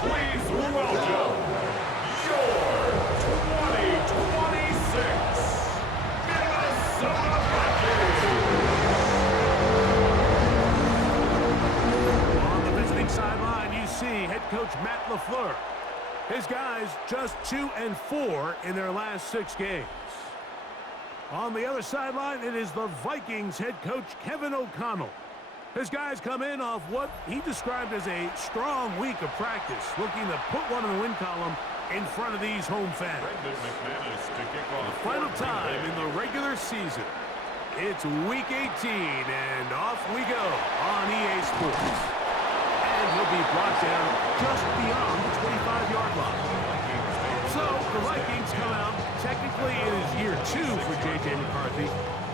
Please welcome your 2026 Minnesota Vikings. On the visiting sideline, you see head coach Matt LaFleur. His guys just 2-4 in their last 6 games. On the other sideline, it is the Vikings head coach Kevin O'Connell. His guys come in off what he described as a strong week of practice, looking to put one in the win column in front of these home fans. The final time in the regular season. It's Week 18, and off we go on EA Sports. And he'll be brought down just beyond the 25-yard line. So the Vikings come out. Technically, it is year 2 for J.J. McCarthy.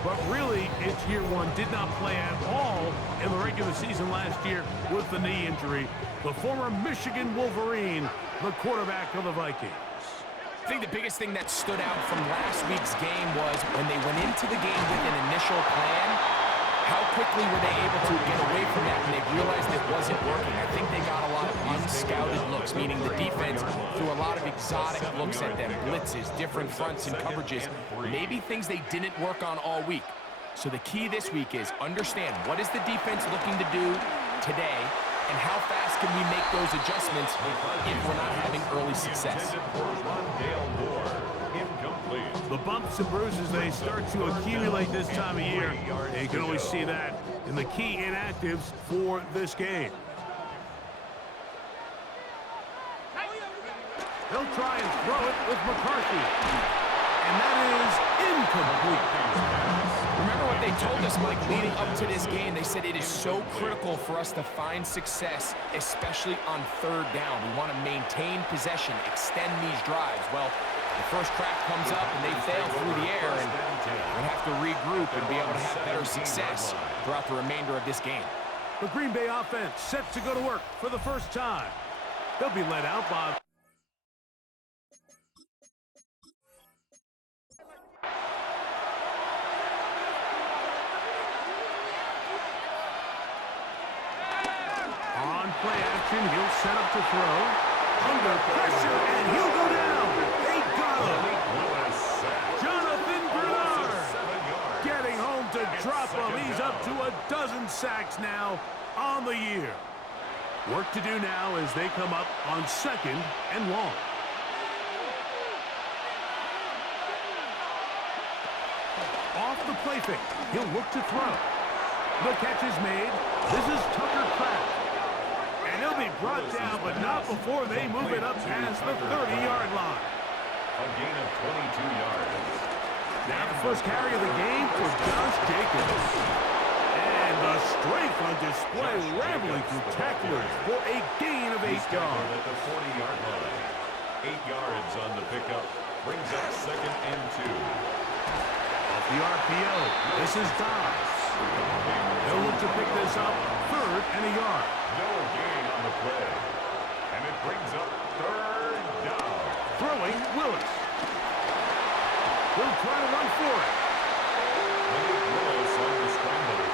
But really, it's year 1. Did not play at all in the regular season last year with the knee injury. The former Michigan Wolverine, the quarterback of the Vikings. I think the biggest thing that stood out from last week's game was when they went into the game with an initial plan, how quickly were they able to get away from that when they realized it wasn't working? I think they got a lot of unscouted looks, meaning the defense threw a lot of exotic looks at them, blitzes, different fronts and coverages, maybe things they didn't work on all week. So the key this week is understand what is the defense looking to do today and how fast can we make those adjustments if we're not having early success. The bumps and bruises, they start to accumulate this time of year. And you can always see that in the key inactives for this game. They'll try and throw it with McCarthy. And that is incomplete. Remember what they told us, Mike, leading up to this game. They said it is so critical for us to find success, especially on 3rd down. We want to maintain possession, extend these drives. Well, the first crack comes up and they fail through the air, and we have to regroup and be able to have better success throughout the remainder of this game. The Green Bay offense set to go to work for the first time. They'll be led out by... On play action, he'll set up to throw. Under pressure, and he'll go down. They got him. Jonathan Bernard getting home to drop him. He's up to a dozen sacks now on the year. Work to do now as they come up on 2nd and long. Off the play fake, he'll look to throw. The catch is made. This is Tucker Kraft. And he'll be brought down, but not before they move it up past the 30-yard line. A gain of 22 yards. Now the first carry of the game for Josh Jacobs. And the strength on display, rambling through tacklers for a gain of 8 yards. At the 40-yard line. 8 yards on the pickup. Brings up 2nd and 2. Off the RPO, this is Dobbs. They'll look to pick this up, 3rd and a yard. No gain on the play. And it brings up 3rd down. Throwing Willis. He'll try to run for it. Willis on the scramble.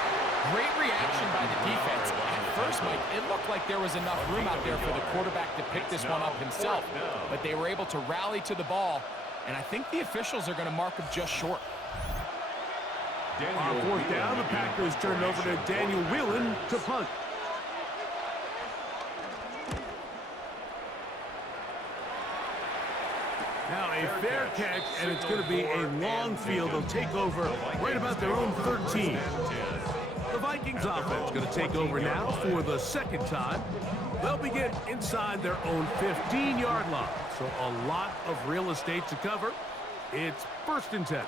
Great reaction by the defense. At first, Mike, it looked like there was enough room out there for the quarterback to pick this one up himself. But they were able to rally to the ball, and I think the officials are going to mark him just short. On 4th down, the Packers turn it over to Daniel Whelan to punt. Now a fair catch, and it's going to be a long field. They'll take over right about their own 13. The Vikings offense going to take over now for the 2nd time. They'll begin inside their own 15-yard line. So a lot of real estate to cover. It's 1st and 10.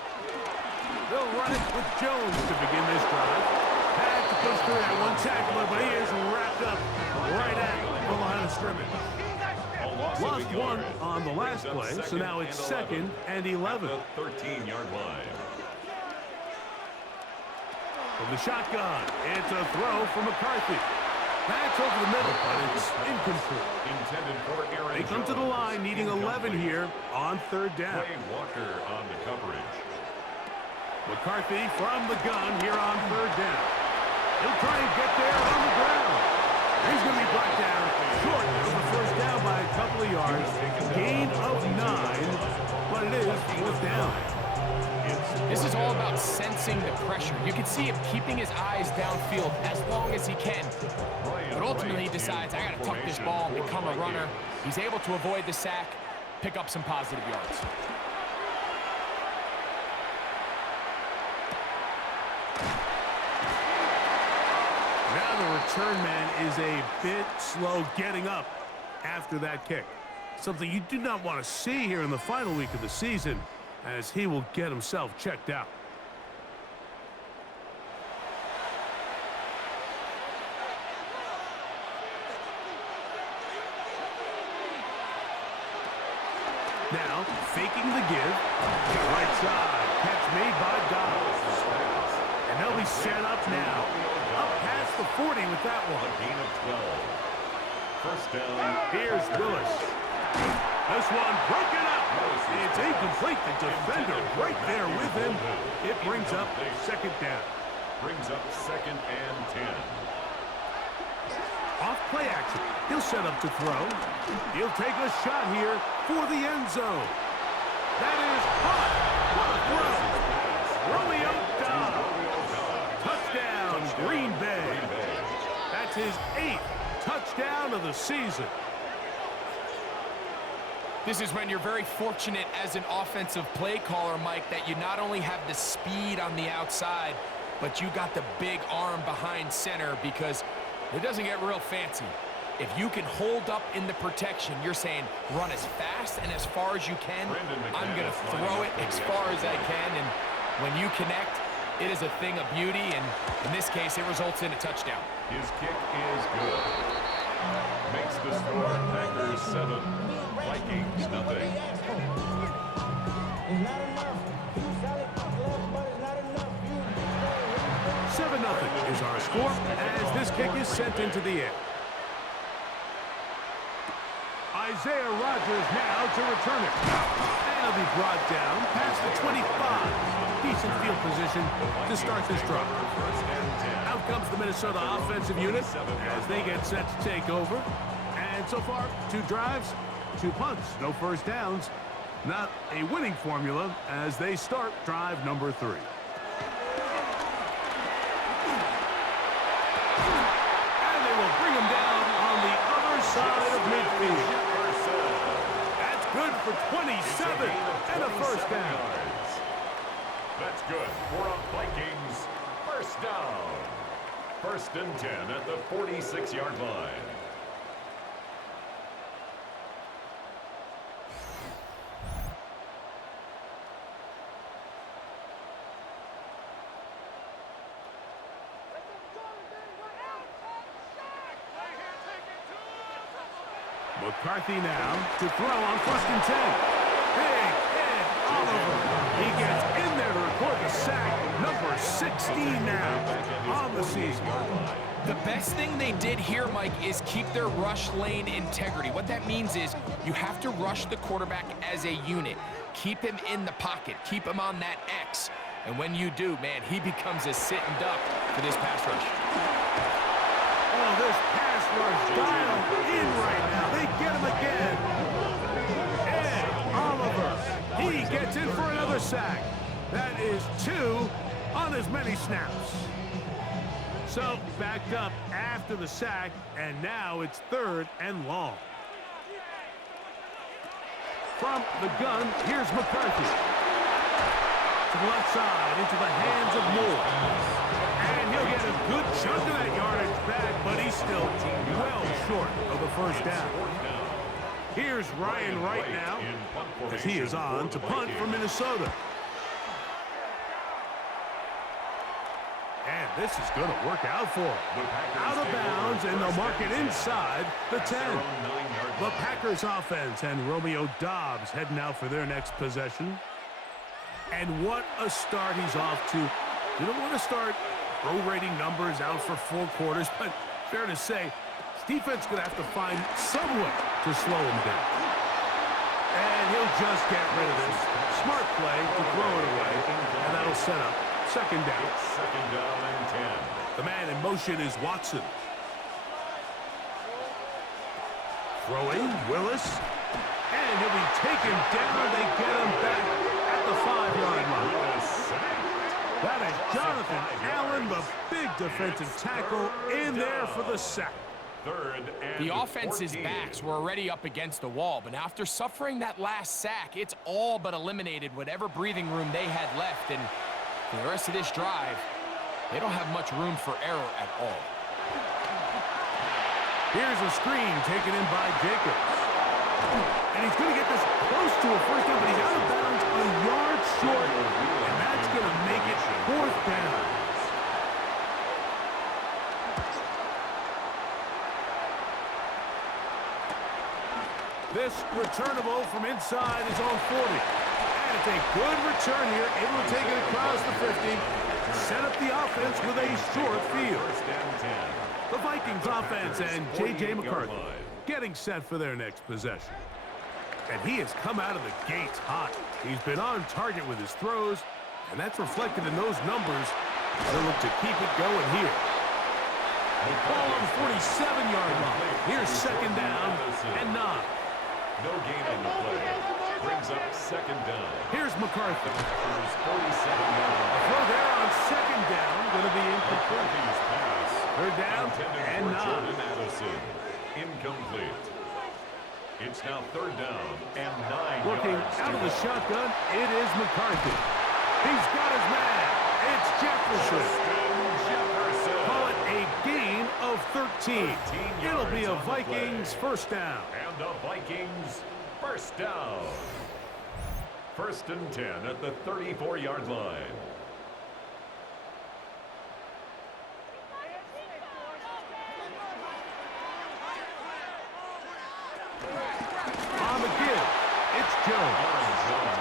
They'll run it with Jones to begin this drive. Had to push through that one tackler, but he is wrapped up right at the line of scrimmage. Lost 1 on the last play, so now it's 2nd and 11. The 13-yard line. From the shotgun, it's a throw from McCarthy. That's over the middle, but it's incomplete. Intended for Aaron They come to the line needing 11 here on 3rd down. Quay Walker on the coverage. McCarthy from the gun here on 3rd down. He'll try and get there on the ground. He's going to be brought down short of the first down by yards, gain of 9, but it is 4th down. This is all about sensing the pressure. You can see him keeping his eyes downfield as long as he can. But ultimately he decides, I got to tuck this ball and become a runner. He's able to avoid the sack, pick up some positive yards. Now the return man is a bit slow getting up after that kick. Something you do not want to see here in the final week of the season, as he will get himself checked out. Now, faking the give. Right side. Catch made by Dobbs. And they'll be set up now. Up past the 40 with that one. A gain of 12. First down. Here's Willis. This one broken up. It's incomplete. The defender right there with him. It brings up 2nd down. Brings up 2nd and 10. Off play action. He'll set up to throw. He'll take a shot here for the end zone. That is hot. What a throw. Romeo Dobbs. Touchdown, Green Bay. That's his 8th touchdown of the season. This is when you're very fortunate as an offensive play caller, Mike, that you not only have the speed on the outside, but you got the big arm behind center, because it doesn't get real fancy. If you can hold up in the protection, you're saying run as fast and as far as you can. I'm going to throw it as far as I can, and when you connect, it is a thing of beauty, and in this case, it results in a touchdown. His kick is good. Makes the score Packers 7, Vikings nothing. 7-0 is our score as this kick is sent into the air. Isaiah Rodgers now to return it. And he'll be brought down past the 25. Decent field position to start this drive. Out comes the Minnesota offensive unit as they get set to take over. And so far, 2 drives, 2 punts, no first downs. Not a winning formula as they start drive number 3. And they will bring him down on the other side of midfield. That's good for 27 and a first down. That's good for a Vikings first down. 1st and 10 at the 46-yard line. McCarthy now to throw on 1st and 10. Big Ed Oliver. He gets in there to record the sack. Number 16 now on the season. The best thing they did here, Mike, is keep their rush lane integrity. What that means is you have to rush the quarterback as a unit. Keep him in the pocket. Keep him on that X. And when you do, man, he becomes a sitting duck for this pass rush. Oh, this pass rush dialed in right now. They get him again. Ed Oliver. He gets in for another sack. That is 2 on as many snaps. So backed up after the sack, and now it's 3rd and long. From the gun, here's McCarthy. To the left side, into the hands of Moore. And he'll get a good chunk of that yardage back, but he's still well short of the first down. Here's Ryan Wright now, as he is on to punt for Minnesota. And this is going to work out for him. Out of bounds, and they'll mark it inside the 10. The Packers offense and Romeo Dobbs heading out for their next possession. And what a start he's off to. You don't want to start prorating numbers out for 4 quarters, but fair to say, this defense going to have to find some way to slow him down. And he'll just get rid of this. Smart play to throw it away, and that'll set up 2nd down. 2nd down and 10. The man in motion is Watson. Throwing, Willis. And he'll be taken down. They get him back at the 5-yard line. That is Jonathan Allen, the big defensive tackle, in there for the sack. The offense's backs were already up against the wall, but after suffering that last sack, it's all but eliminated whatever breathing room they had left, and for the rest of this drive, they don't have much room for error at all. Here's a screen taken in by Jacobs. And he's going to get this close to a first down, but he's out of bounds a yard short, and that's going to make it 4th down. This returnable from inside his own 40. And it's a good return here, able to take it across the 50, set up the offense with a short field. The Vikings offense and J.J. McCarthy getting set for their next possession. And he has come out of the gates hot. He's been on target with his throws, and that's reflected in those numbers. They'll look to keep it going here. Ball on the 47-yard line. Here's 2nd down and 9. No gain on the play. Brings up 2nd down. Here's McCarthy. Here's 47-yard line. The throw there on 2nd down, going to be incomplete. McCarthy's pass. 3rd down and 9. Incomplete. It's now 3rd down and 9 Looking yards. out of the shotgun, it is McCarthy. He's got his man. It's Jefferson. Call it a gain of 13. It'll be a Vikings 1st down. And the Vikings 1st down. 1st and 10 at the 34-yard line. On the give, it's Jones.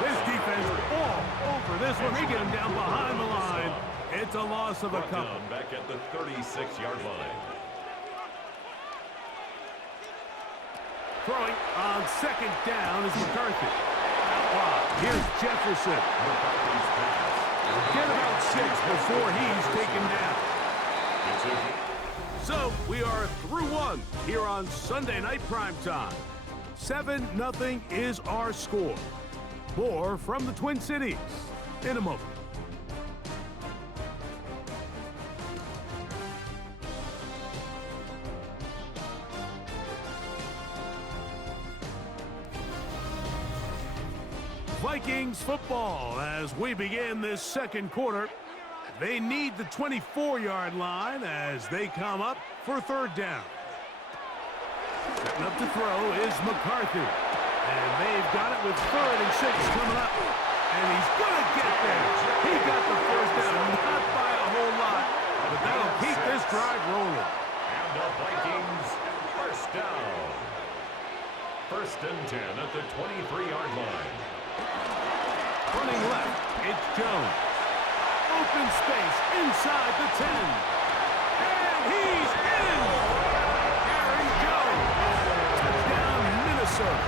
This defense all over this one. They get him down behind the line. It's a loss of a couple. Back at the 36-yard line. Throwing on 2nd down is McCarthy. Out wide. Here's Jefferson. McCarthy's pass. Get about 6 before he's taken down. So we are through 1 here on Sunday Night Primetime. 7-0 is our score. More from the Twin Cities in a moment. Vikings football as we begin this 2nd quarter. They need the 24-yard line as they come up for 3rd down. Setting up to throw is McCarthy. And they've got it with 3rd and 6 coming up. And he's going to get there. He got the 1st down, not by a whole lot, but that'll keep this drive rolling. And the Vikings 1st down. 1st and 10 at the 23-yard line. Running left, it's Jones. Open space inside the 10. And he's in! Aaron Jones. Touchdown, Minnesota.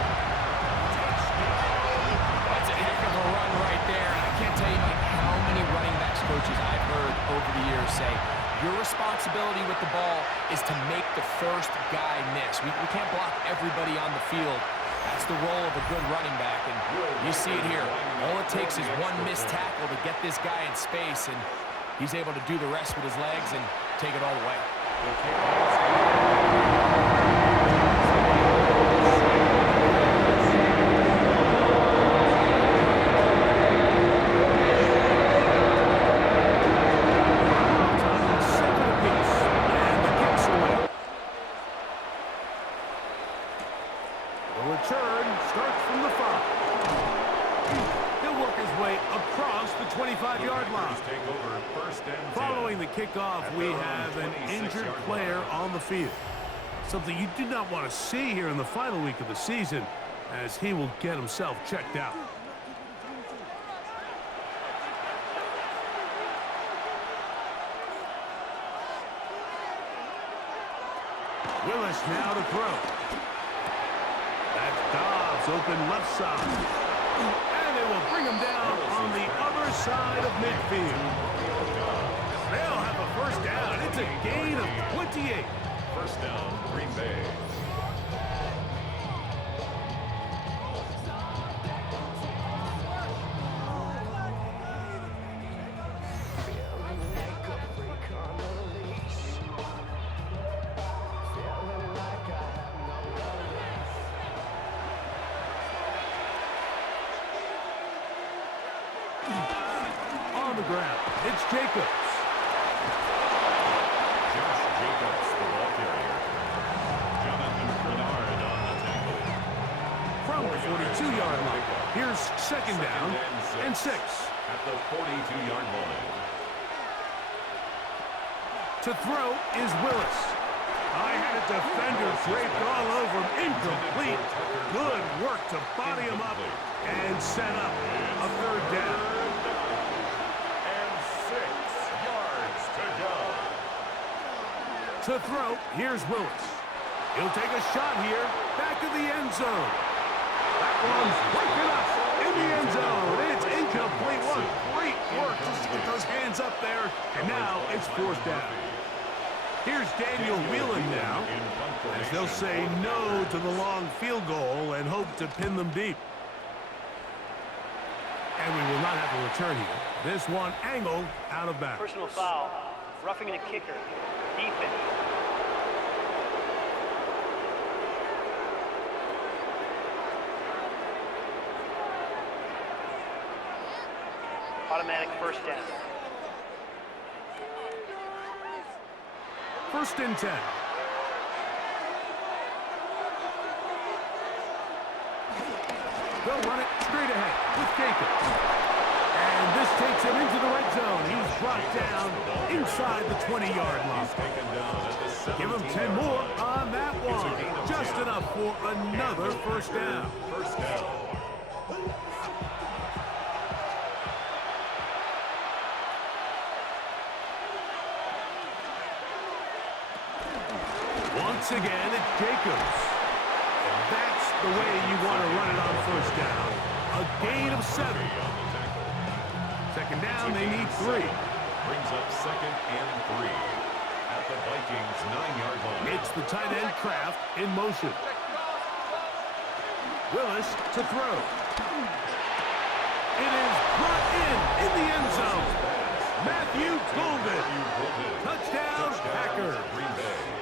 That's a heck of a run right there. I can't tell you like how many running backs coaches I've heard over the years say, your responsibility with the ball is to make the first guy miss. We can't block everybody on the field. That's the role of a good running back, and you see it here. All it takes is one missed tackle to get this guy in space, and he's able to do the rest with his legs and take it all the way. Return starts from the 5. He'll work his way across the 25-yard line. Following the kickoff, we have an injured player on the field. Something you do not want to see here in the final week of the season, as he will get himself checked out. Willis now to throw. That's Dobbs, open left side. And they will bring him down on the other side of midfield. They'll have a 1st down. It's a gain of 28. 1st down, Green Bay. ground. It's Jacobs. Josh Jacobs, the ball carrier. Jonathan Bernard on the tackle. From the 42-yard line. Here's second down and 6. At the 42-yard line. To throw is Willis. I had a defender draped all over him. Incomplete. Good work to body him up and set up a third down. And 6 yards to go. To throw, here's Willis. He'll take a shot here. Back of the end zone. That one's breaking up in the end zone. It's incomplete. What great work just to get those hands up there. And now it's fourth down. Here's Daniel Whelan now, as they'll say no to the long field goal and hope to pin them deep. And we will not have a return here. This one angled out of bounds. Personal foul, roughing the kicker, defense. Automatic first down. First and 10. They'll run it straight ahead with Jacobs. And this takes him into the red zone. He's brought down inside the 20-yard line. Give him 10 more on that one. Just enough for another first down. First down. Once again, it's Jacobs. And that's the way you want to run it on first down. A gain of 7. Second down, they need 3. Brings up second and 3 at the Vikings 9-yard line. It's the tight end Kraft in motion. Willis to throw. It is brought in the end zone. Matthew Golden. Touchdown, Packers. Green Bay.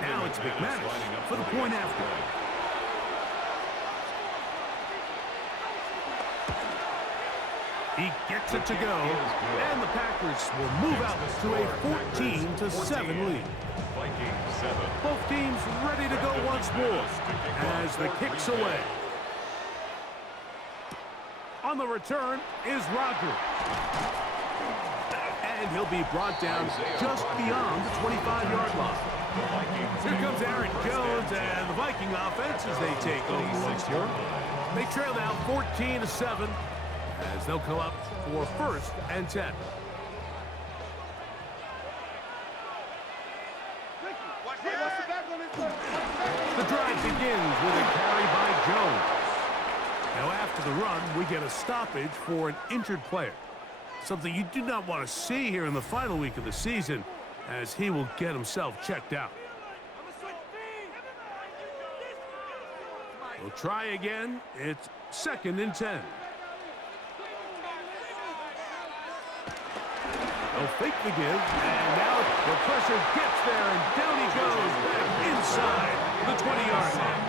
Now it's McManus for the point after. He gets it to go, and the Packers will move out to a 14-7 lead. Vikings 7. Both teams ready to go once more as the kick's away. On the return is Rodgers. And he'll be brought down just beyond the 25-yard line. Here comes Aaron Jones and the Viking offense as they take over once more. They trail now 14-7 as they'll come up for first and 10. The drive begins with a carry by Jones. Now after the run, we get a stoppage for an injured player. Something you do not want to see here in the final week of the season, as he will get himself checked out. We'll try again. It's second and 10. They'll fake the give, and now the pressure gets there, and down he goes back inside the 20-yard line.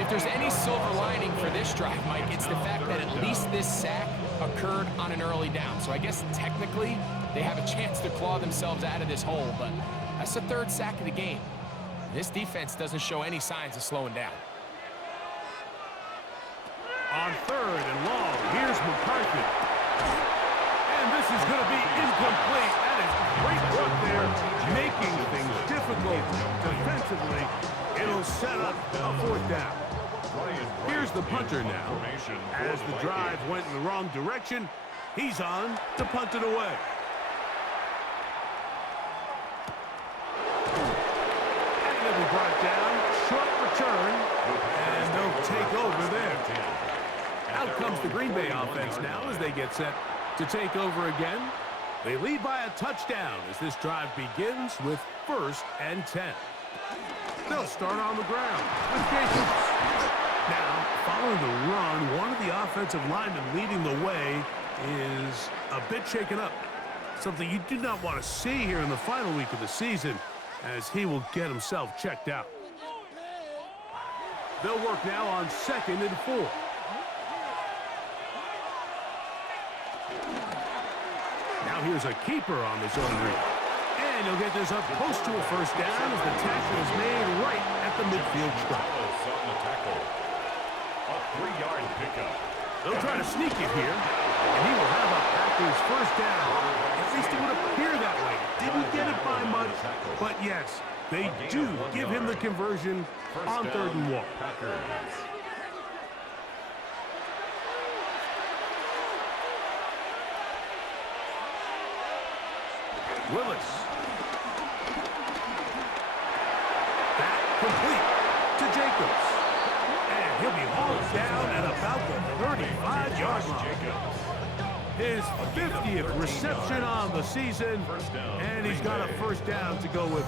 If there's any silver lining for this drive, Mike, it's the fact that at least this sack occurred on an early down. So I guess technically they have a chance to claw themselves out of this hole, but that's the third sack of the game. This defense doesn't show any signs of slowing down. On third and long, here's McCarthy. And this is going to be incomplete. That is great work there, making things difficult defensively. It'll set up a fourth down. Here's the punter now. As the drive went in the wrong direction, he's on to punt it away. And it'll be brought down. Short return. And they'll take over there. Out comes the Green Bay offense now as they get set to take over again. They lead by a touchdown as this drive begins with first and 10. They'll start on the ground with Jacobs. Now, following the run, one of the offensive linemen leading the way is a bit shaken up. Something you do not want to see here in the final week of the season, as he will get himself checked out. They'll work now on 2nd and 4. Now here's a keeper on the zone read. And he'll get this up close to a first down as the tackle is made right at the midfield stripe. A 3-yard pickup. They'll try to sneak it here, and he will have a Packers first down. At least it would appear that way. Didn't get it by much, but yes, they do give him the conversion on 3rd and 1. Willis. Back complete to Jacobs. And he'll be hauled down at about the 35-yard line. His 50th reception on the season, and he's got a first down to go with.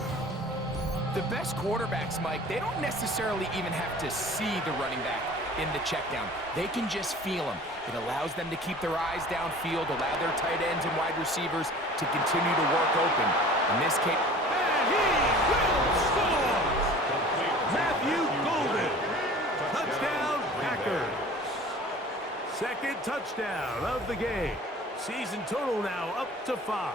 The best quarterbacks, Mike, they don't necessarily even have to see the running back in the check down. They can just feel him. It allows them to keep their eyes downfield, allow their tight ends and wide receivers to continue to work open. In this case, And he will score! Matthew Golden. Touchdown, Packers. 2nd touchdown of the game. Season total now up to 5.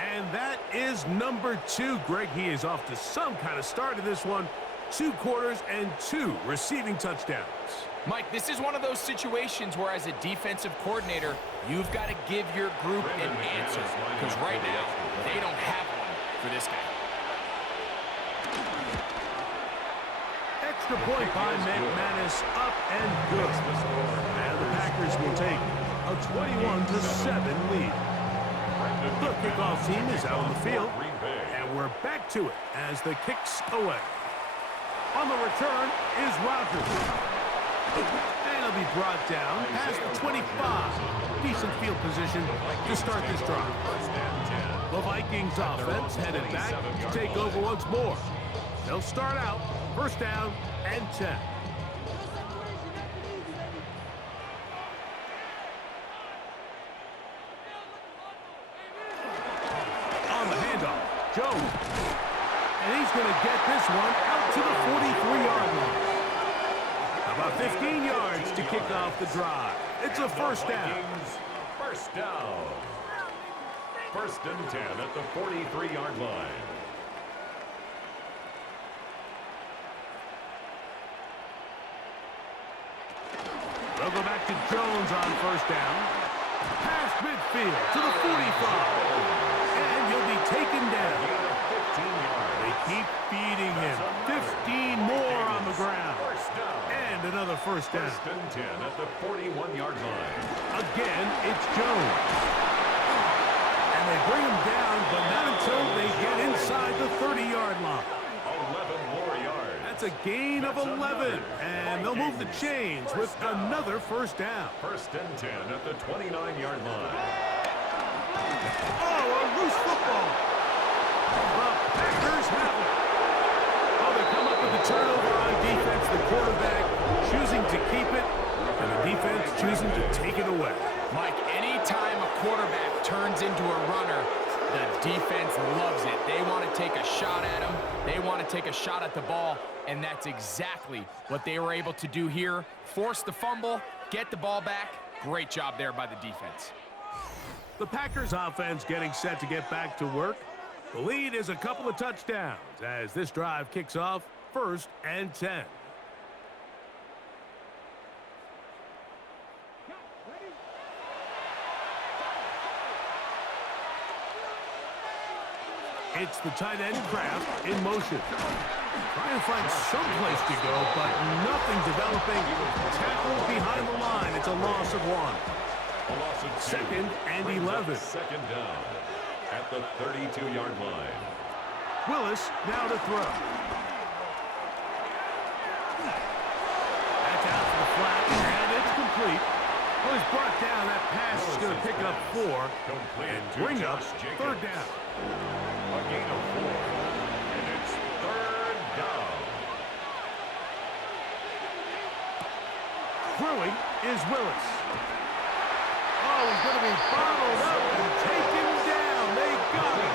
And that is number 2. Greg, he is off to some kind of start in this one. 2 quarters and 2 receiving touchdowns. Mike, this is one of those situations where as a defensive coordinator, you've got to give your group an answer. Because right now, they don't have one for this guy. Extra point by McManus, up and good. And the Packers will take a 21-7 lead. The kickoff team is out on the field, and we're back to it as the kick's away. On the return is Rodgers. And he'll be brought down past the 25. Decent field position to start this drive. The Vikings offense headed back to take over once more. They'll start out first down and 10. On the handoff, Jones. And he's going to get this one out to the 43-yard line. About 15 yards to kick off the drive. It's a first down. First down. 1st and 10 at the 43-yard line. They'll go back to Jones on first down. Past midfield to the 45. And he'll be taken down. They keep feeding him. 15 more on the ground. And another first down. 1st and 10 at the 41-yard line. Again, it's Jones. And they bring him down, but not until they get inside the 30-yard line. 11 more yards. That's a gain of 11. And they'll move the chains with another first down. 1st and 10 at the 29-yard line. Oh, a loose football. The Packers have it. Oh, they come up with a turnover on defense. The quarterback choosing to keep it, and the defense choosing to take it away. Mike, anytime a quarterback turns into a runner, the defense loves it. They want to take a shot at him. They want to take a shot at the ball, and that's exactly what they were able to do here. Force the fumble, get the ball back. Great job there by the defense. The Packers offense getting set to get back to work. The lead is a couple of touchdowns as this drive kicks off 1st and 10. It's the tight end Kraft in motion. Trying to find some place to go, but nothing developing. Tackle behind the line. It's a loss of 1. A loss of 2. 2nd and 11. 2nd down at the 32-yard line. Willis now to throw. That's out to the flat, and it's complete. Well, he's brought down. That pass is going to pick up 4 and bring up 3rd down. A gain of 4, and it's 3rd down. Throwing is Willis. Oh, he's going to be bottled up and taken down. They got him.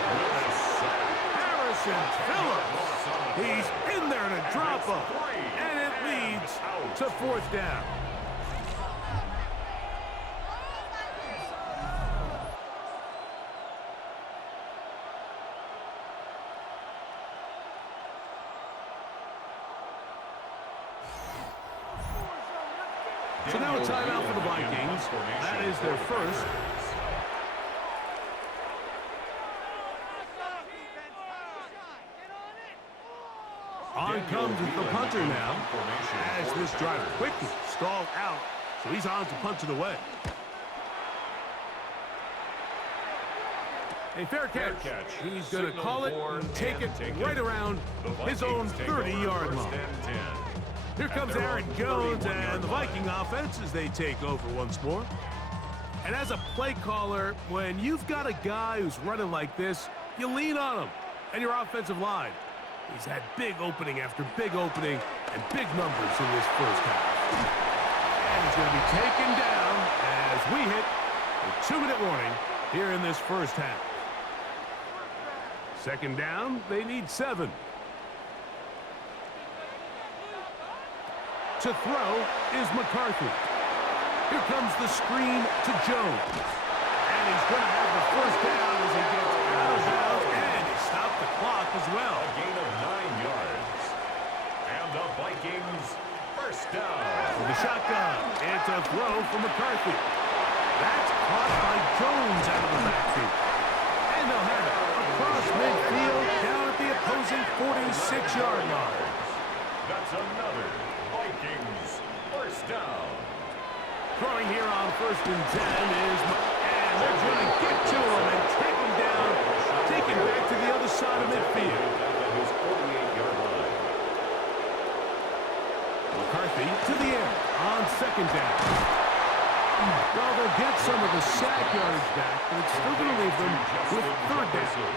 Harrison Phillips. He's in there to drop him. And it leads to 4th down. So now a timeout for the Vikings. That is their first. On comes the punter now as this drive quickly stalled out. So he's on to punch it away. A fair catch. He's going to call it and take it right around his own 30-yard line. Here comes Aaron Jones and the Viking offense as they take over once more. And as a play caller, when you've got a guy who's running like this, you lean on him and your offensive line. He's had big opening after big opening and big numbers in this first half. And he's going to be taken down as we hit a 2-minute warning here in this first half. Second down, they need 7. To throw is McCarthy. Here comes the screen to Jones. And he's going to have the first down as he gets out of bounds. And he stopped the clock as well. A gain of 9 yards. And the Vikings first down. With the shotgun, it's a throw for McCarthy. That's caught by Jones out of the backfield. And they'll have it across midfield down at the opposing 46-yard line. That's another Vikings first down. Throwing here on 1st and 10 is, and they're going to get to him and take him down, take him back to the other side of midfield. His 48-yard line. McCarthy to the air on 2nd down. Well, they'll get some of the sack yards back, but it's still going to leave them with 3rd down.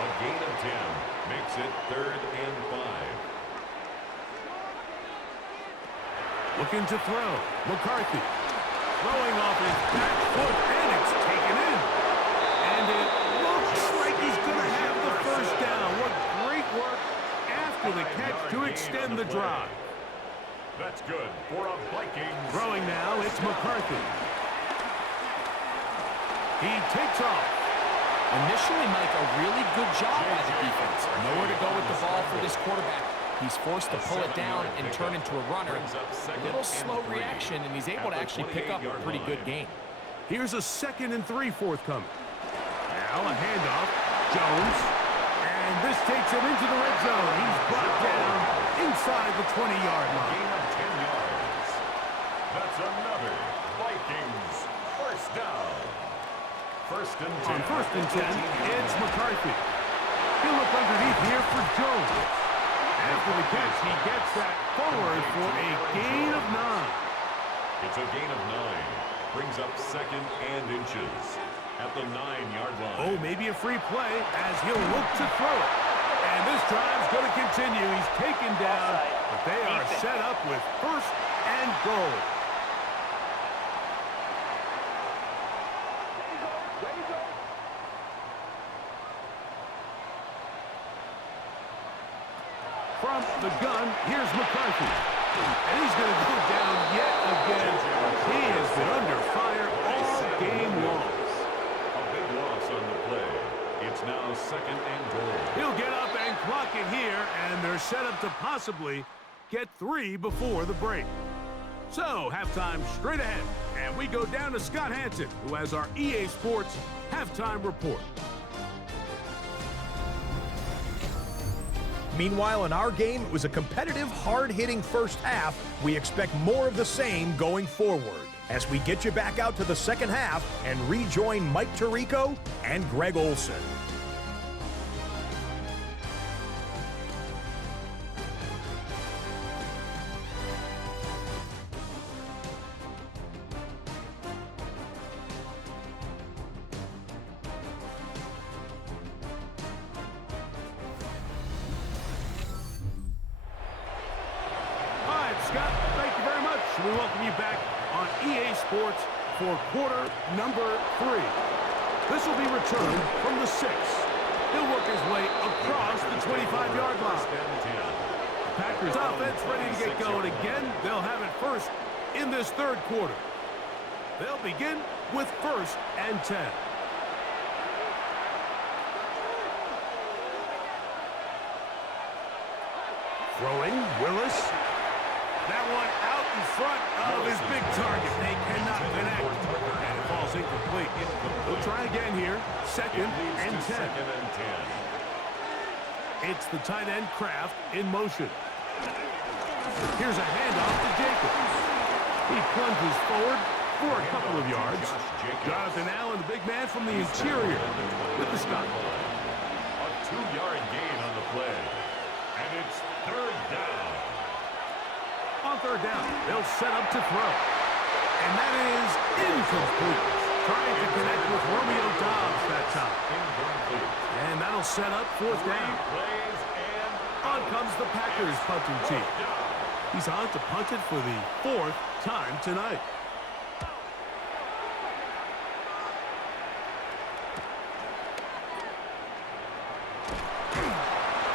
A gain of 10 makes it 3rd and 5. Looking to throw. McCarthy throwing off his back foot, and it's taken in. And it looks like he's going to have the first down. What great work after the catch to extend the drive. That's good for a Vikings. Throwing now, it's McCarthy. He takes off. Initially, Mike, a really good job by the defense. Nowhere to go with the ball for this quarterback. He's forced to pull it down and turn into a runner. A little slow reaction, and he's able to actually pick up a pretty good gain. Here's a 2nd and 3 forthcoming. Now a handoff. Jones. And this takes him into the red zone. He's brought down inside the 20-yard line. Gain of 10 yards. That's another Vikings first down. 1st and 10. On 1st and 10, it's McCarthy. He'll look underneath here for Jones. After the catch, he gets that forward for a gain of 9. It's a gain of 9. Brings up 2nd and inches at the 9-yard line. Oh, maybe a free play as he'll look to throw it. And this drive's going to continue. He's taken down, but they are set up with 1st and goal. From the gun, here's McCarthy. And he's going to go down yet again. He has been under fire all game long. A big loss on the play. It's now 2nd and goal. He'll get up and clock it here, and they're set up to possibly get 3 before the break. So, halftime straight ahead, and we go down to Scott Hansen, who has our EA Sports halftime report. Meanwhile, in our game, it was a competitive, hard-hitting first half. We expect more of the same going forward as we get you back out to the second half and rejoin Mike Tirico and Greg Olson. and we welcome you back on EA Sports for quarter number 3. This will be returned from the 6. He'll work his way across the 25-yard line. Packers offense ready to get going again. They'll have it first in this third quarter. They'll begin with 1st and 10. Throwing, Willis. That one out in front of his big target. They cannot connect. And it falls incomplete. We'll try again here. 2nd and 10. It's the tight end Kraft in motion. Here's a handoff to Jacobs. He plunges forward for a couple of yards. Jonathan Allen, the big man from the interior, with the stop. A 2-yard gain on the play. And it's 3rd down. On 3rd down, they'll set up to throw. And that is incomplete. Trying to connect with Romeo Doubs that time. And that'll set up 4th down. On comes the Packers punting team. He's on to punt it for the 4th time tonight.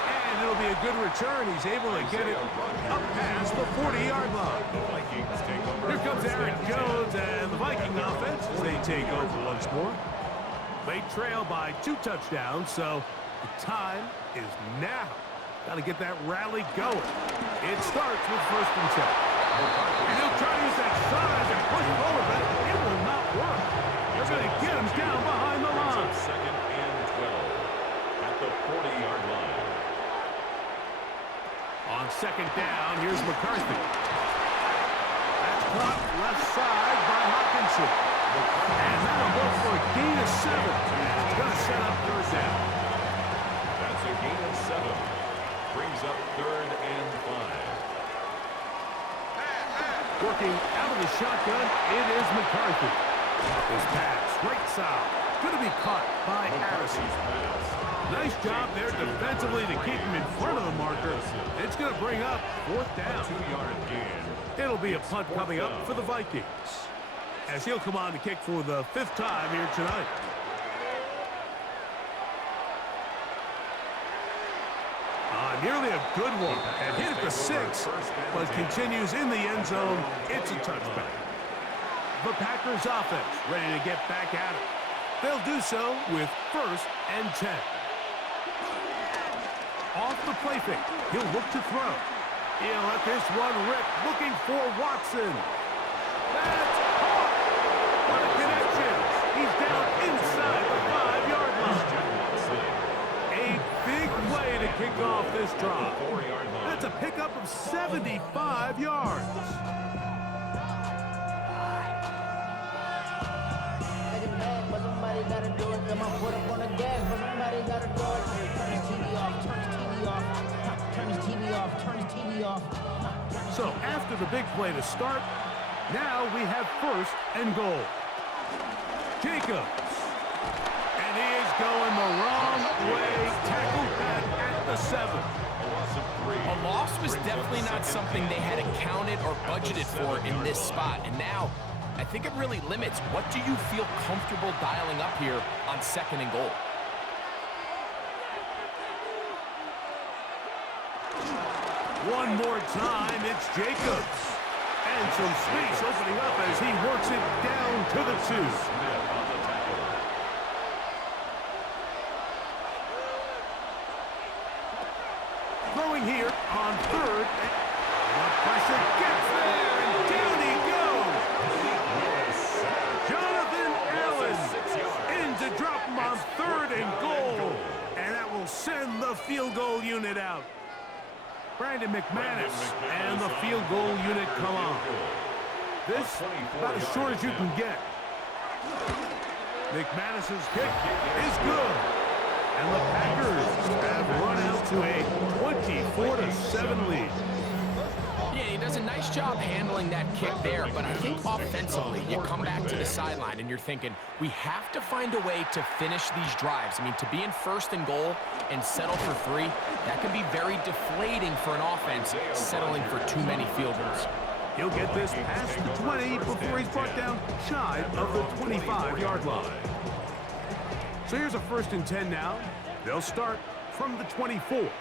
And it'll be a good return. He's able to get it up past the 40-yard line. Here comes Aaron Jones and the Viking offense as they take over once more. They trail by 2 touchdowns, so the time is now. Got to get that rally going. It starts with 1st and 10. And he'll try to use that size and push forward, but it will not work. They're going to get him down behind the line. 2nd and 12 at the 40-yard line. On 2nd down, here's McCarthy. That's caught left side by Hawkinson. And that'll go for a gain of 7. And it's going to set up 3rd down. That's a gain of 7. Brings up 3rd and 5. Working out of the shotgun, it is McCarthy. His pass, right side, going to be caught by Addison. Nice job there defensively to keep him in front of the marker. It's going to bring up 4th down. 2-yard gain. It'll be a punt coming up for the Vikings, as he'll come on to kick for the 5th time here tonight. Nearly a good one, and hit at the 6, but continues in the end zone. It's a touchback. The Packers offense ready to get back at it. They'll do so with 1st and 10. Off the play fake, he'll look to throw. He'll let this one rip, looking for Watson. That's caught. What a connection. He's down inside the 5-yard line. A big play to kick off this drive. That's a pickup of 75 yards. So after the big play to start, now we have 1st and goal. Jacobs. And he is going the wrong way. Tackled back at the 7. A loss was definitely not something they had accounted or budgeted for in this spot. And now, I think it really limits what do you feel comfortable dialing up here on 2nd and goal. One more time, it's Jacobs. And some space opening up as he works it down to the 2. Throwing here on 3rd. The pressure gets there, and down he goes. Jonathan Allen in to drop him on 3rd and goal. And that will send the field goal unit out. Brandon McManus and the field goal unit come on. This about as short as you can get. McManus's kick is good. And the Packers have run out to a 24-7 lead. Yeah, he does a nice job handling that kick there, but I think offensively, you come back to the sideline and you're thinking, we have to find a way to finish these drives. I mean, to be in 1st and goal and settle for 3, that can be very deflating for an offense settling for too many field goals. He'll get this past the 20 before he's brought down shy of the 25-yard line. So here's a 1st and 10 now. They'll start from the 24.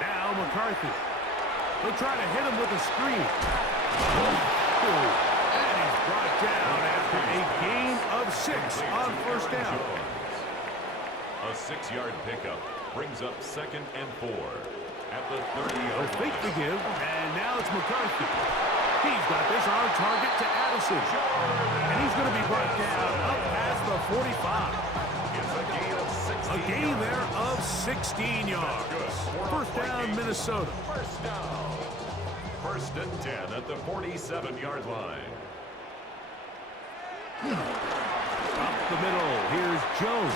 Now McCarthy. He'll try to hit him with a screen. And he's brought down after a gain of 6 on 1st down. A 6-yard pickup brings up 2nd and 4 at the 30-yard They'll fake the give, and now it's McCarthy. He's got this on target to Addison. And he's going to be brought down up past the 45. A gain there of 16 yards. 1st down, Minnesota. 1st down. 1st and 10 at the 47-yard line. Up the middle, here's Jones.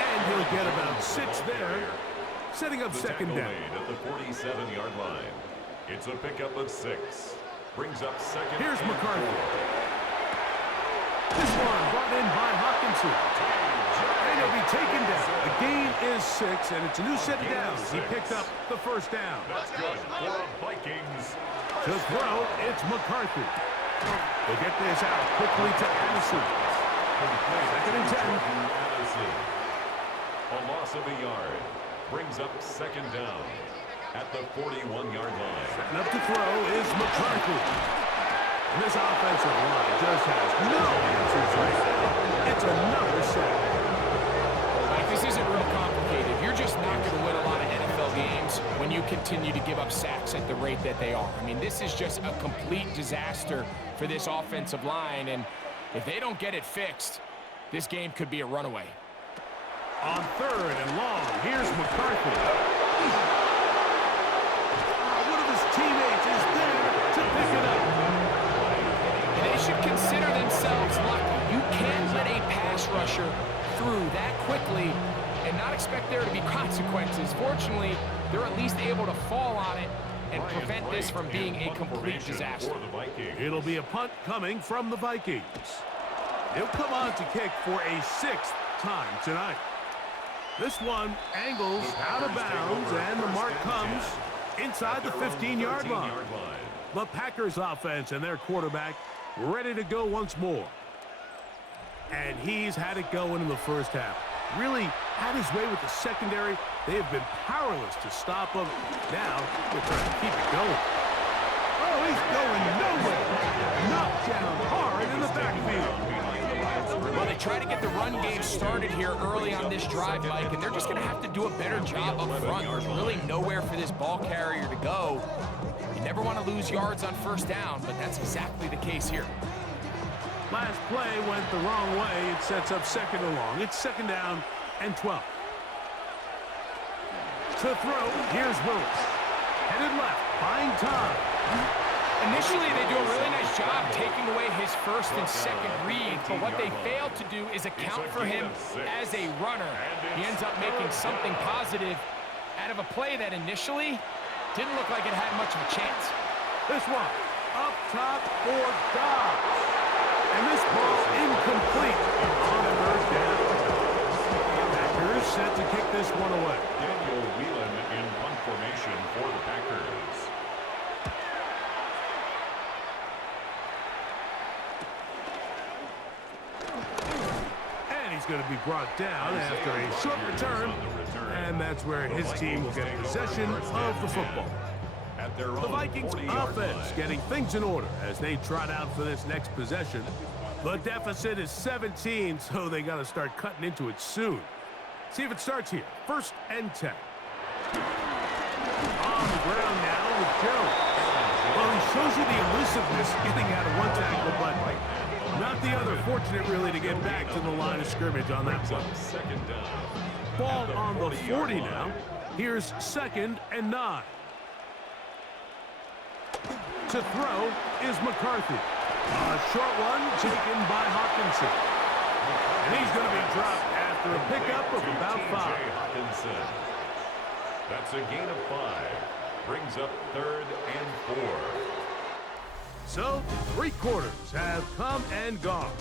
And he'll get about 6 there, setting up 2nd down. At the 47-yard line. It's a pickup of 6. Brings up 2nd. Here's and McCarthy. 4. This one brought in by Hawkinson. And he'll be taken down. The gain is 6, and it's a new set of downs. He picked up the 1st down. That's good for the Vikings. To throw, it's McCarthy. They'll get this out quickly to Addison. 2nd and 10. Addison. A loss of a yard. Brings up 2nd down at the 41-yard line. Setting up to throw is McCarthy. And this offensive line just has no answers right now. It's another sack. Like, this isn't real complicated. You're just not going to win a lot of NFL games when you continue to give up sacks at the rate that they are. I mean, this is just a complete disaster for this offensive line, and if they don't get it fixed, this game could be a runaway. On 3rd and long, here's McCarthy. One of his teammates is there to pick it up. And they should consider themselves lucky. You can't let a pass rusher through that quickly and not expect there to be consequences. Fortunately, they're at least able to fall on it and prevent this from being a complete disaster. It'll be a punt coming from the Vikings. They'll come on to kick for a 6th time tonight. This one angles out of bounds, and the mark comes inside the 15-yard line. The Packers offense and their quarterback ready to go once more. And he's had it going in the 1st half. Really had his way with the secondary. They have been powerless to stop him. Now they're trying to keep it going. Oh, he's going nowhere. Knocked down hard in the backfield. Well, they try to get the run game started here early on this drive, Mike, and they're just going to have to do a better job up front. There's really nowhere for this ball carrier to go. You never want to lose yards on 1st down, but that's exactly the case here. Last play went the wrong way. It sets up 2nd and long. It's 2nd down and 12. To throw, here's Willis. Headed left, buying time. Initially, they do a really nice job taking away his 1st and 2nd reads, but what they fail to do is account for him as a runner. He ends up making something positive out of a play that initially didn't look like it had much of a chance. This one, up top for Dobbs. And this ball incomplete on 3rd down. Packers set to kick this one away. Daniel Whelan in punt formation for the Packers. And he's going to be brought down after a short return. And that's where his team will get possession of the football. The Vikings offense getting things in order as they trot out for this next possession. The deficit is 17, so they got to start cutting into it soon. See if it starts here. 1st and 10. On the ground now with Jones. Well, he shows you the elusiveness getting out of one tackle, but not the other. Fortunate, really, to get back to the line of scrimmage on that one. Ball on the 40 now. Here's 2nd and 9. To throw is McCarthy. A short one taken by Hawkinson. And he's going to be dropped after a pickup of about 5. Hawkinson. That's a gain of 5. Brings up 3rd and 4. So, 3 quarters have come and gone.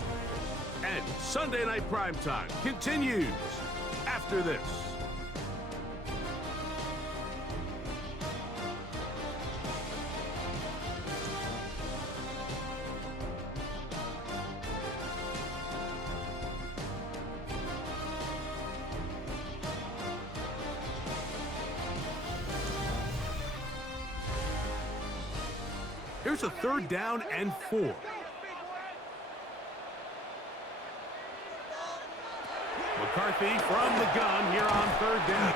And Sunday Night Primetime continues after this. Here's a 3rd down and 4. McCarthy from the gun here on 3rd down.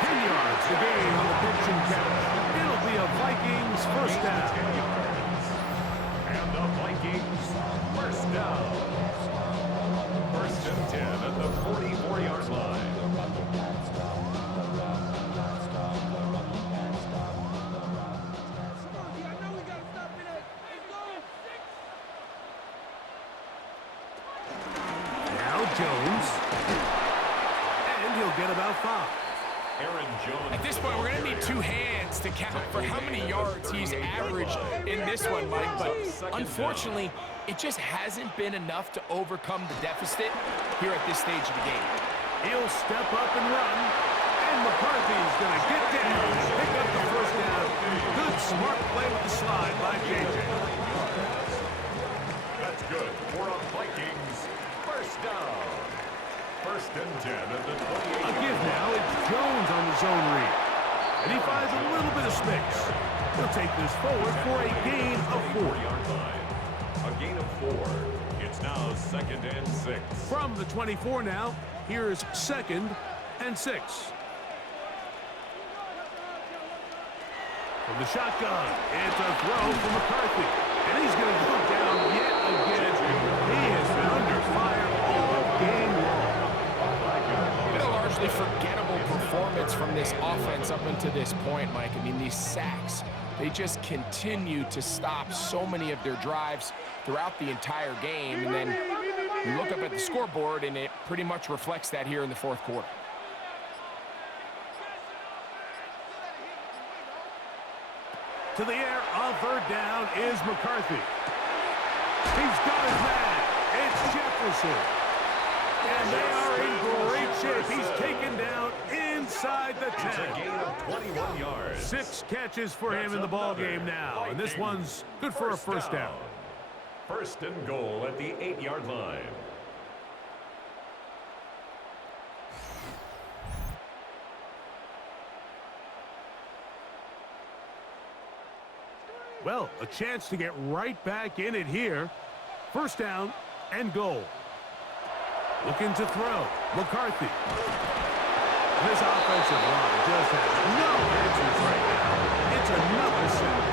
10 yards to gain on the pitch and catch. It'll be a Vikings first down. And the Vikings first down. 1st and 10 at the 44-yard line. Jones, and he'll get about 5. Aaron Jones. At this point, we're going to need 2 hands to count for how many yards he's averaged in this one, Mike. But unfortunately, it just hasn't been enough to overcome the deficit here at this stage of the game. He'll step up and run, and McCarthy's going to get down and pick up the first down. Good, smart play with the slide by J.J. That's good for a Vikings first down. 1st and 10 at the 28. A give now. It's Jones on the zone read. And he finds a little bit of space. He'll take this forward for a gain of 4. A gain of 4. It's now 2nd and 6. From the 24 now, here's 2nd and 6. From the shotgun, it's a throw from McCarthy. And he's going to go down yet again. He has been under fire all game long. Been a largely forgettable performance from this offense up until this point, Mike. I mean, these sacks, they just continue to stop so many of their drives throughout the entire game. And then you look up at the scoreboard, and it pretty much reflects that here in the 4th quarter. To the air on 3rd down is McCarthy. He's got his man. It's Jefferson. And they are in great shape. He's taken down inside the 10. It's a gain of 21 yards. 6 catches for him in the ball game now. And this one's good for a first down. 1st and goal at the 8-yard line. Well, a chance to get right back in it here. First down and goal. Looking to throw. McCarthy. This offensive line just has no answers right now. It's another sack.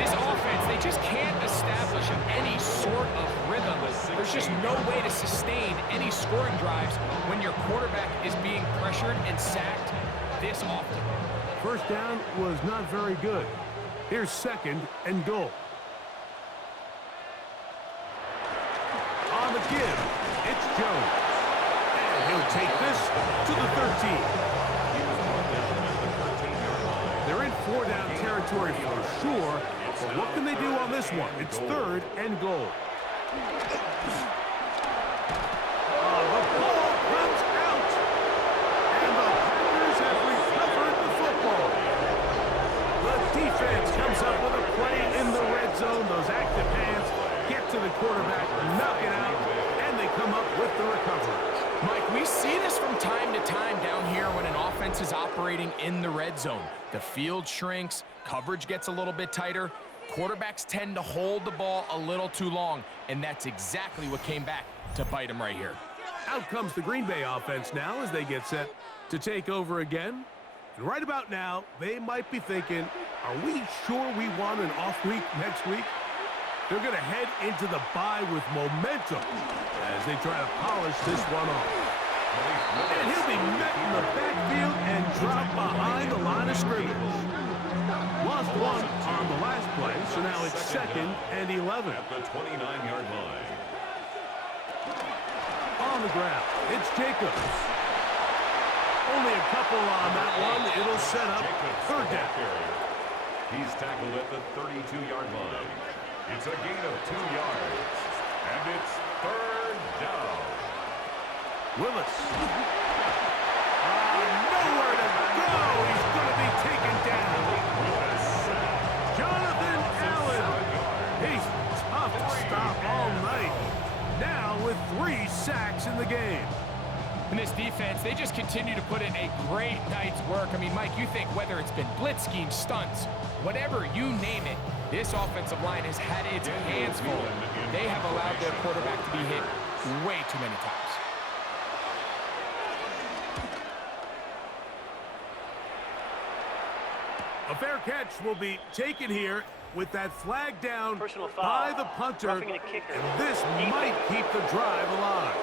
This offense, they just can't establish any sort of rhythm. There's just no way to sustain any scoring drives when your quarterback is being pressured and sacked this often. First down was not very good. Here's 2nd and goal. On the give, it's Jones. And he'll take this to the 13. They're in 4-down territory for sure, but what can they do on this one? It's 3rd and goal. The ball comes out, and the Packers have recovered the football. The defense comes up with a play in the red zone. Those active hands get to the quarterback, knock it out, and they come up with the recovery. Mike, we see this from time to time down here when an offense is operating in the red zone. The field shrinks, coverage gets a little bit tighter, quarterbacks tend to hold the ball a little too long, and that's exactly what came back to bite them right here. Out comes the Green Bay offense now as they get set to take over again. And right about now, they might be thinking, are we sure we want an off week next week? They're going to head into the bye with momentum as they try to polish this one off. And he'll be met in the backfield and dropped behind the line of scrimmage. Lost 1 on the last play, so now it's 2nd and 11. At the 29-yard line. On the ground, it's Jacobs. Only a couple on that one. It'll set up 3rd down. He's tackled at the 32-yard line. It's a gain of 2 yards. And it's 3rd down. Willis. Nowhere to go. He's going to be taken down. Jonathan Allen. He's tough to stop all night. Now with 3 sacks in the game. And this defense, they just continue to put in a great night's work. I mean, Mike, you think whether it's been blitz schemes, stunts, whatever you name it, this offensive line has had its hands full. They have allowed their quarterback to be hit way too many times. A fair catch will be taken here with that flag down Personal foul. by the punter, Roughing the kicker. and this might keep the drive alive.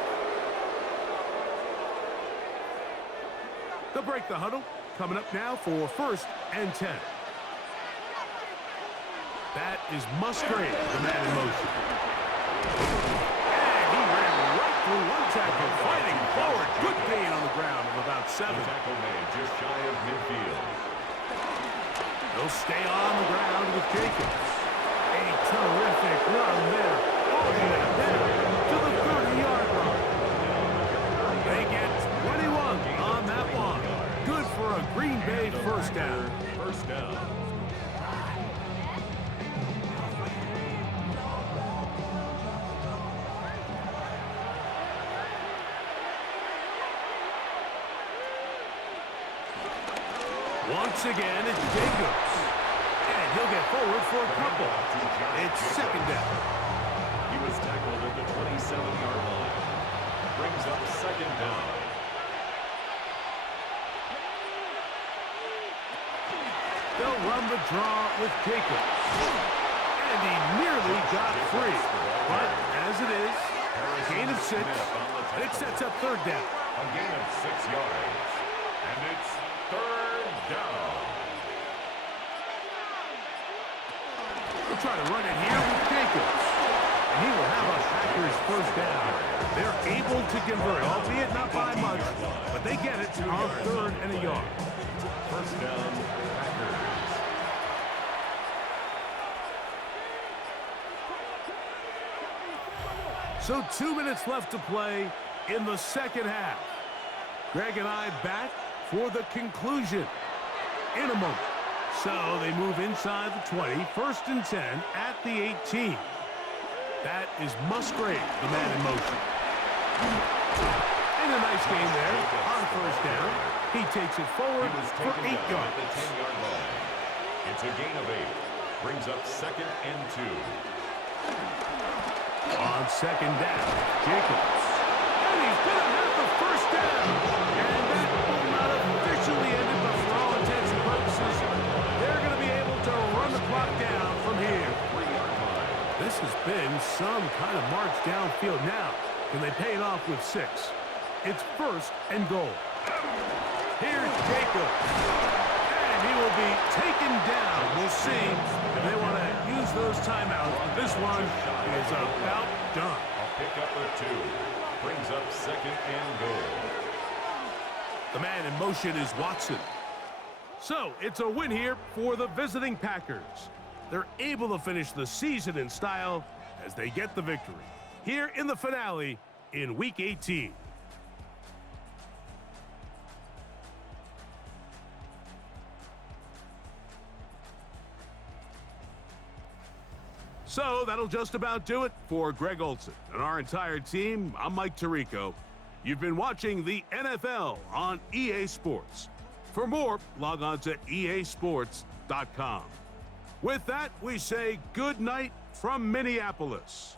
They'll break the huddle. Coming up now for 1st and 10. That is Musgrave, the man in motion. And he ran right through one tackle, fighting forward. Good gain on the ground of about 7. Tackle made just shy of midfield. They'll stay on the ground with Jacobs. A terrific run there. All the way down to the 30-yard line. They get 21 on that one. Good for a Green Bay first down. First down. Once again, it's Jacobs. And he'll get forward for a couple. It's 2nd down. He was tackled at the 27-yard line. Brings up 2nd down. They'll run the draw with Jacobs. And he nearly got free. But as it is, a gain of 6. And it sets up 3rd down. A gain of 6 yards. And it's 3rd down. We'll try to run it here with Jacobs. And he will have a Packers first down. They're able to convert, albeit not by much, but they get it on 3rd and a yard. First down, Packers. So 2 minutes left to play in the 2nd half. Greg and I back for the conclusion in a moment. So they move inside the 20, 1st and 10 at the 18. That is Musgrave, the man in motion. And a nice game there on 1st down. He takes it forward for 8 yards. At the 10-yard line. It's a gain of 8. Brings up 2nd and 2. On 2nd down, Jacobs. And he's going to have the first down. And that will not officially end it, but for all intents and purposes, they're going to be able to run the clock down from here. 3-yard line. This has been some kind of march downfield now. Can they pay it off with 6? It's 1st and goal. Here's Jacobs. And he will be taken down. We'll see if they want to use those timeouts. This one is about done. A pickup of 2. Brings up 2nd and goal. The man in motion is Watson. So it's a win here for the visiting Packers. They're able to finish the season in style as they get the victory here in the finale in Week 18. So that'll just about do it for Greg Olson and our entire team. I'm Mike Tirico. You've been watching the NFL on EA Sports. For more, log on to easports.com. With that, we say good night from Minneapolis.